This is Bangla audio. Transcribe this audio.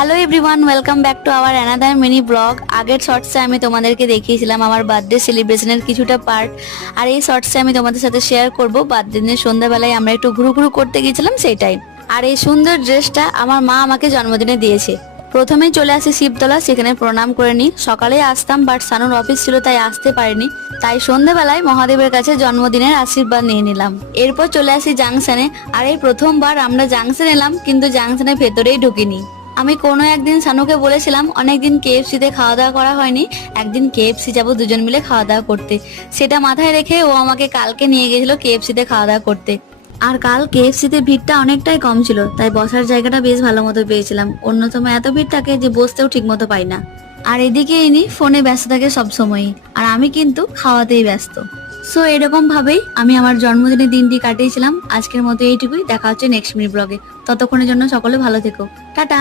Hello everyone, welcome back to our another mini blog. আগের শর্টসে আমি তোমাদেরকে দেখিয়েছিলাম আমার বার্থডে সেলিব্রেশনের কিছুটা পার্ট, আর এই শর্টসে আমি তোমাদের সাথে শেয়ার করব বার্থডে দিনের সন্ধ্যাবেলায় আমরা একটু ঘুরু ঘুরু করতে গেছিলাম সেইটাই। আর এই সুন্দর ড্রেসটা আমার মা আমাকে জন্মদিনে দিয়েছে। প্রথমেই চলে আসি শিবতলা, সেখানে প্রণাম করে নিই। সকালেই আসতাম, বাট সানুর অফিস ছিল তাই আসতে পারিনি, তাই সন্ধ্যাবেলায় মহাদেবের কাছে জন্মদিনের আশীর্বাদ নিয়ে নিলাম। এরপর চলে আসি জাংশনে। আর এই প্রথমবার আমরা জাংশন এলাম, কিন্তু জাংশনের ভেতরেই ঢুকিনি। আমি কোনো একদিন সানুকে বলেছিলাম অনেকদিন কেএফসিতে খাওয়া দাওয়া করা হয়নি, একদিন কেএফসি যাবো দুজন মিলে খাওয়া দাওয়া করতে। সেটা মাথায় রেখে ও আমাকে কালকে নিয়ে গেছিল কেএফসিতে খাওয়া দাওয়া করতে। আর কাল কেএফসিতে ভিড়টা অনেকটাই কম ছিল, তাই বসার জায়গাটা বেশ ভালো মতো পেয়েছিলাম। অন্য সময় এত ভিড় থাকে যে বসতেও ঠিক মতো পাই না। আর এদিকে ইনি ফোনে ব্যস্ত থাকে সবসময়ই, আর আমি কিন্তু খাওয়াতেই ব্যস্ত। সো এরকম ভাবেই আমি আমার জন্মদিনের দিনটি কাটিয়েছিলাম। আজকের মতো এইটুকুই, দেখা হচ্ছে নেক্সট মিনি ব্লগে। ততক্ষণের জন্য সকলে ভালো থেকো, টাটা।